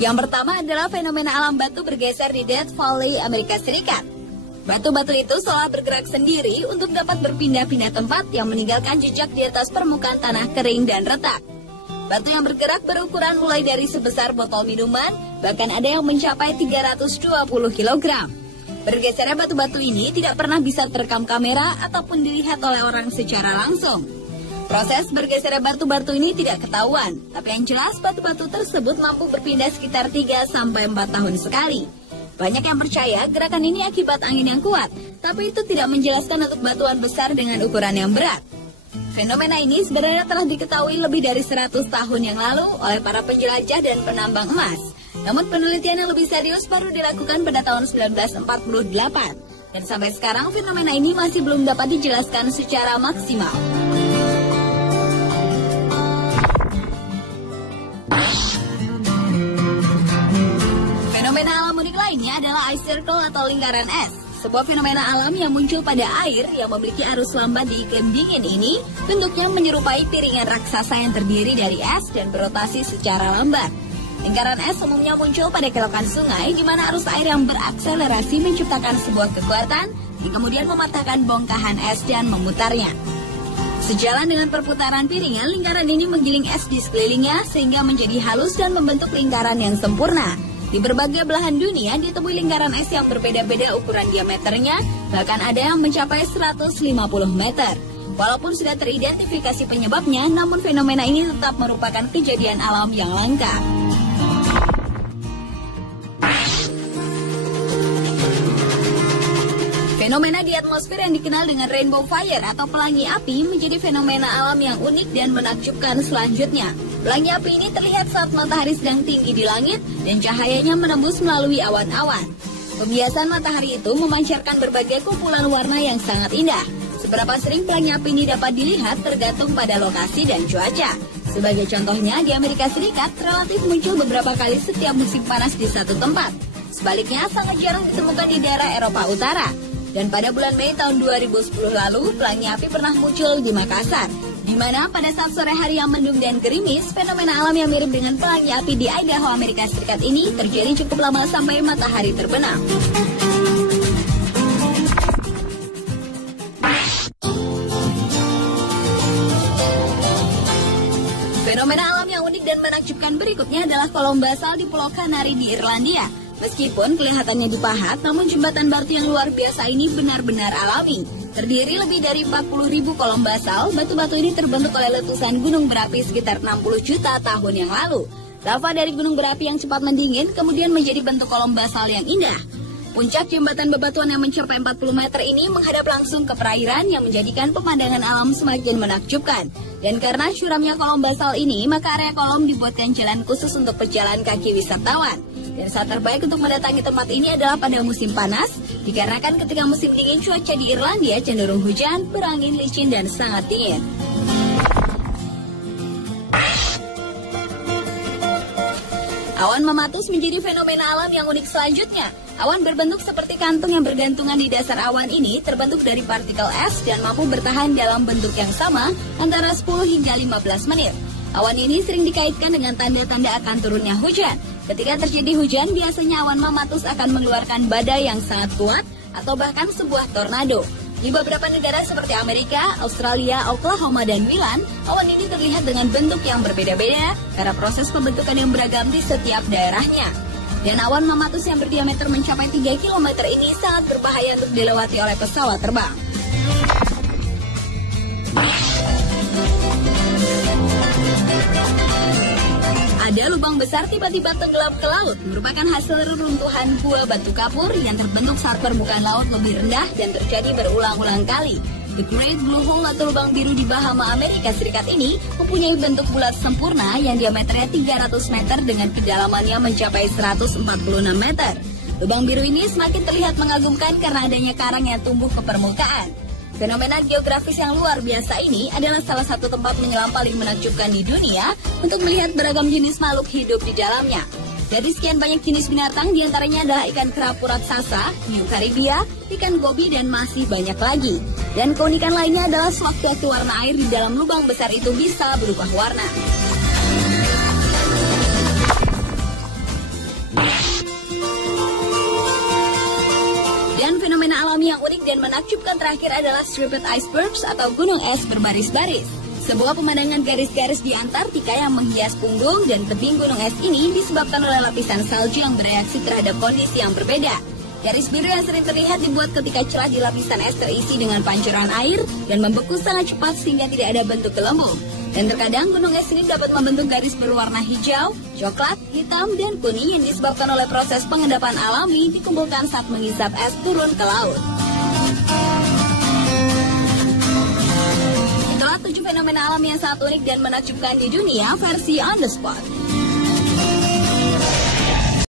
Yang pertama adalah fenomena alam batu bergeser di Death Valley, Amerika Serikat. Batu-batu itu seolah bergerak sendiri untuk dapat berpindah-pindah tempat yang meninggalkan jejak di atas permukaan tanah kering dan retak. Batu yang bergerak berukuran mulai dari sebesar botol minuman, bahkan ada yang mencapai 320 kg. Bergesernya batu-batu ini tidak pernah bisa terekam kamera ataupun dilihat oleh orang secara langsung. Proses bergesernya batu-batu ini tidak ketahuan, tapi yang jelas batu-batu tersebut mampu berpindah sekitar 3-4 tahun sekali. Banyak yang percaya gerakan ini akibat angin yang kuat, tapi itu tidak menjelaskan untuk batuan besar dengan ukuran yang berat. Fenomena ini sebenarnya telah diketahui lebih dari 100 tahun yang lalu oleh para penjelajah dan penambang emas. Namun penelitian yang lebih serius baru dilakukan pada tahun 1948. Dan sampai sekarang fenomena ini masih belum dapat dijelaskan secara maksimal. Fenomena alam unik lainnya adalah ice circle atau lingkaran es. Sebuah fenomena alam yang muncul pada air yang memiliki arus lambat di iklim dingin ini bentuknya menyerupai piringan raksasa yang terdiri dari es dan berotasi secara lambat. Lingkaran es umumnya muncul pada kelokan sungai di mana arus air yang berakselerasi menciptakan sebuah kekuatan yang kemudian mematahkan bongkahan es dan memutarnya. Sejalan dengan perputaran piringan, lingkaran ini menggiling es di sekelilingnya sehingga menjadi halus dan membentuk lingkaran yang sempurna. Di berbagai belahan dunia ditemui lingkaran es yang berbeda-beda ukuran diameternya, bahkan ada yang mencapai 150 meter. Walaupun sudah teridentifikasi penyebabnya, namun fenomena ini tetap merupakan kejadian alam yang langka. Fenomena di atmosfer yang dikenal dengan rainbow fire atau pelangi api menjadi fenomena alam yang unik dan menakjubkan selanjutnya. Pelangi api ini terlihat saat matahari sedang tinggi di langit dan cahayanya menembus melalui awan-awan. Pembiasan matahari itu memancarkan berbagai kumpulan warna yang sangat indah. Seberapa sering pelangi api ini dapat dilihat tergantung pada lokasi dan cuaca. Sebagai contohnya, di Amerika Serikat relatif muncul beberapa kali setiap musim panas di satu tempat. Sebaliknya, sangat jarang ditemukan di daerah Eropa Utara. Dan pada bulan Mei tahun 2010 lalu, pelangi api pernah muncul di Makassar, di mana pada saat sore hari yang mendung dan gerimis, fenomena alam yang mirip dengan pelangi api di Idaho, Amerika Serikat ini terjadi cukup lama sampai matahari terbenam. Fenomena alam yang unik dan menakjubkan berikutnya adalah kolom basal di Pulau Kanari di Irlandia. Meskipun kelihatannya dipahat, namun jembatan batu yang luar biasa ini benar-benar alami. Terdiri lebih dari 40.000 kolom basal, batu-batu ini terbentuk oleh letusan gunung berapi sekitar 60 juta tahun yang lalu. Lava dari gunung berapi yang cepat mendingin kemudian menjadi bentuk kolom basal yang indah. Puncak jembatan bebatuan yang mencapai 40 meter ini menghadap langsung ke perairan yang menjadikan pemandangan alam semakin menakjubkan. Dan karena curamnya kolom basal ini, maka area kolom dibuatkan jalan khusus untuk pejalan kaki wisatawan. Dan saat terbaik untuk mendatangi tempat ini adalah pada musim panas, dikarenakan ketika musim dingin cuaca di Irlandia cenderung hujan, berangin, licin, dan sangat dingin. Awan mematus menjadi fenomena alam yang unik selanjutnya. Awan berbentuk seperti kantung yang bergantungan di dasar awan ini terbentuk dari partikel es dan mampu bertahan dalam bentuk yang sama antara 10 hingga 15 menit. Awan ini sering dikaitkan dengan tanda-tanda akan turunnya hujan. Ketika terjadi hujan, biasanya awan mematus akan mengeluarkan badai yang sangat kuat atau bahkan sebuah tornado. Di beberapa negara seperti Amerika, Australia, Oklahoma, dan Milan, awan ini terlihat dengan bentuk yang berbeda-beda karena proses pembentukan yang beragam di setiap daerahnya. Dan awan mematus yang berdiameter mencapai 3 km ini sangat berbahaya untuk dilewati oleh pesawat terbang. Ada lubang besar tiba-tiba tenggelam ke laut, merupakan hasil reruntuhan gua batu kapur yang terbentuk saat permukaan laut lebih rendah dan terjadi berulang-ulang kali. The Great Blue Hole atau lubang biru di Bahama, Amerika Serikat ini mempunyai bentuk bulat sempurna yang diameternya 300 meter dengan kedalamannya mencapai 146 meter. Lubang biru ini semakin terlihat mengagumkan karena adanya karang yang tumbuh ke permukaan. Fenomena geografis yang luar biasa ini adalah salah satu tempat menyelam paling menakjubkan di dunia untuk melihat beragam jenis makhluk hidup di dalamnya. Dari sekian banyak jenis binatang, diantaranya adalah ikan kerapu raksasa, hiu Karibia, ikan gobi, dan masih banyak lagi. Dan keunikan lainnya adalah sewaktu-waktu warna air di dalam lubang besar itu bisa berubah warna. Dan fenomena alami yang unik dan menakjubkan terakhir adalah striped icebergs atau gunung es berbaris-baris. Sebuah pemandangan garis-garis di Antartika yang menghias punggung dan tebing gunung es ini disebabkan oleh lapisan salju yang bereaksi terhadap kondisi yang berbeda. Garis biru yang sering terlihat dibuat ketika celah di lapisan es terisi dengan pancuran air dan membeku sangat cepat sehingga tidak ada bentuk gelembung. Dan terkadang gunung es ini dapat membentuk garis berwarna hijau, coklat, hitam, dan kuning yang disebabkan oleh proses pengendapan alami dikumpulkan saat mengisap es turun ke laut. Itulah 7 fenomena alam yang sangat unik dan menakjubkan di dunia versi On The Spot.